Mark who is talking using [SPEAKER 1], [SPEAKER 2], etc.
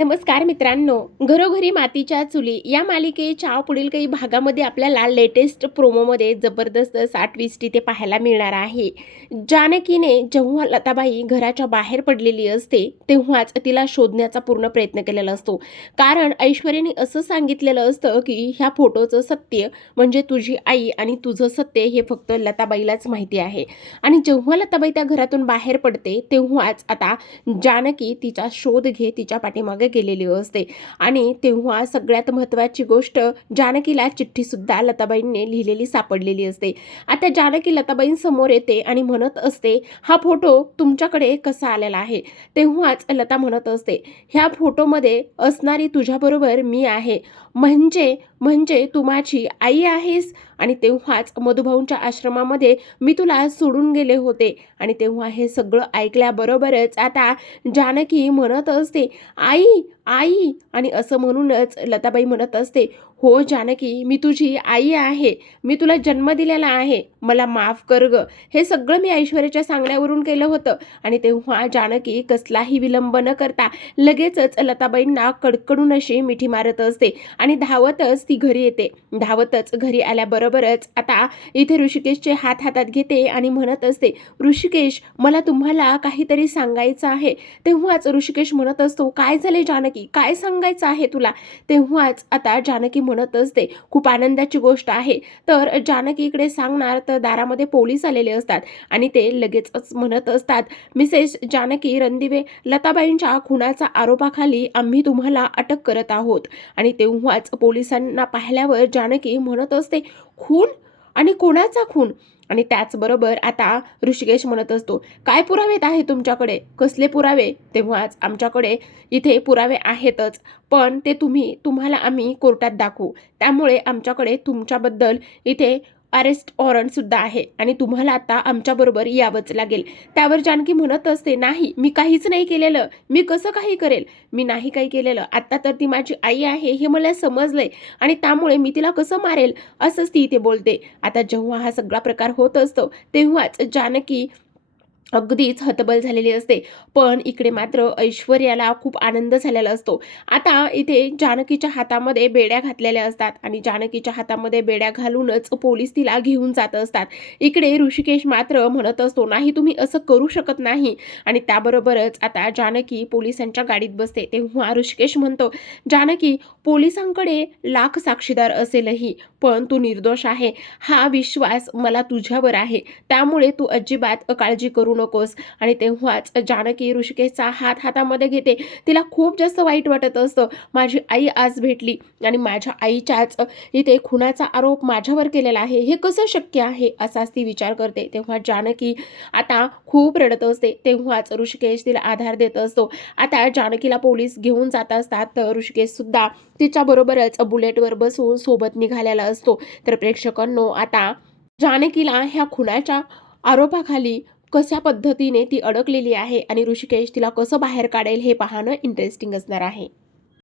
[SPEAKER 1] नमस्कार मित्रांनो घरोघरी मातीच्या चुली या मालिकेच्या पुढील काही भागामध्ये आपल्याला लेटेस्ट प्रोमोमध्ये जबरदस्त साठवीस तिथे पाहायला मिळणार आहे. जानकीने जेव्हा लताबाई घराच्या बाहेर पडलेली असते तेव्हाच तिला शोधण्याचा पूर्ण प्रयत्न केलेला असतो. कारण ऐश्वर्याने असं सांगितलेलं असतं की ह्या फोटोचं सत्य म्हणजे तुझी आई आणि तुझं सत्य हे फक्त लताबाईलाच माहिती आहे. आणि जेव्हा लताबाई त्या घरातून बाहेर पडते तेव्हाच आता जानकी तिचा शोध घे तिच्या पाठीमागे गेलेली असते. आणि तेव्हा सगळ्यात महत्त्वाची गोष्ट जानकीला चिठ्ठीसुद्धा लताबाईंनी लिहिलेली सापडलेली असते. आता जानकी लताबाईंसमोर येते आणि म्हणत असते हा फोटो तुमच्याकडे कसा आलेला आहे? तेव्हाच लता म्हणत असते ह्या फोटोमध्ये असणारी तुझ्याबरोबर मी आहे. म्हणजे म्हणजे तू माझी आई आहेस? आणि तेव्हाच मधुभाऊंच्या आश्रमामध्ये मी तुला सोडून गेले होते. आणि तेव्हा हे सगळं ऐकल्याबरोबरच आता जानकी म्हणत असते आई आई आणि असं म्हणूनच लताबाई म्हणत असते हो जानकी मी तुझी आई आहे. मी तुला जन्म दिलेला आहे. मला माफ कर ग. हे सगळं मी ऐश्वर्याच्या सांगण्यावरून केलं होतं. आणि तेव्हा जानकी कसलाही विलंब न करता लगेचच लताबाईंना कडकडून अशी मिठी मारत असते आणि धावतच ती घरी येते. धावतच घरी आल्याबरोबरच आता इथे ऋषिकेशचे हात हातात घेते आणि म्हणत असते ऋषिकेश मला तुम्हाला काहीतरी सांगायचं आहे. तेव्हाच ऋषिकेश म्हणत असतो काय झाले जानकी? काय सांगायचं आहे तुला? तेव्हाच आता जानकी म्हणत असते खूप आनंदाची गोष्ट आहे. तर जानकी इकडे सांगणार तर दारामध्ये पोलीस आलेले असतात आणि ते लगेचच म्हणत असतात मिसेस जानकी रणदिवे लताबाईंच्या खुनाचा आरोपाखाली आम्ही तुम्हाला अटक करत आहोत. आणि तेव्हाच पोलिसांना पाहिल्यावर जानकी म्हणत असते खून? आणि कोणाचा खून? आणि त्याचबरोबर आता ऋषिकेश म्हणत असतो काय पुरावे आहे तुमच्याकडे? कसले पुरावे? तेव्हाच आमच्याकडे इथे पुरावे आहेतच पण ते तुम्ही तुम्हाला आम्ही कोर्टात दाखवू. त्यामुळे आमच्याकडे तुमच्याबद्दल इथे अरेस्ट वॉरंटसुद्धा आहे. आणि तुम्हाला आता आमच्याबरोबर यावंच लागेल. त्यावर जानकी म्हणत असते नाही मी काहीच नाही केलेलं. मी कसं काही करेल? मी नाही काही केलेलं. आत्ता तर ती माझी आई आहे हे मला समजलंय. आणि त्यामुळे मी तिला कसं मारेल? असंच ती इथे बोलते. आता जेव्हा हा सगळा प्रकार होत असतो तेव्हाच जानकी अगदीच हतबल झालेली असते. पण इकडे मात्र ऐश्वर्याला खूप आनंद झालेला असतो. आता इथे जानकीच्या हातामध्ये बेड्या घातलेल्या असतात आणि जानकीच्या हातामध्ये बेड्या घालूनच पोलीस तिला घेऊन जात असतात. इकडे ऋषिकेश मात्र म्हणत असतो नाही तुम्ही असं करू शकत नाही. आणि त्याबरोबरच आता जानकी पोलिसांच्या गाडीत बसते. तेव्हा ऋषिकेश म्हणतो जानकी पोलिसांकडे लाख साक्षीदार असेलही पण तू निर्दोष आहे. हा विश्वास मला तुझ्यावर आहे. त्यामुळे तू अजिबात काळजी करू नकोस. आणि तेव्हाच जानकी ऋषिकेशचा हात हातामध्ये घेते. तिला खूप जास्त वाईट वाटत असतं. माझी आई आज भेटली आणि माझ्या आईच्याच इथे खुनाचा आरोप माझ्यावर केलेला आहे. हे कसं शक्य आहे? असाच ती विचार करते. तेव्हा जानकी आता खूप रडत असते. तेव्हाच ऋषिकेश तिला आधार देत असतो. आता जानकीला पोलीस घेऊन जात असतात. तर ऋषिकेश सुद्धा तिच्याबरोबरच बुलेटवर बसून सोबत निघालेला असतो. तर प्रेक्षकांनो आता जानकीला ह्या खुनाच्या आरोपाखाली कशा पद्धतीने ती अडकलेली आहे आणि ऋषिकेश तिला कसं बाहेर काढेल हे पाहणं इंटरेस्टिंग असणार आहे.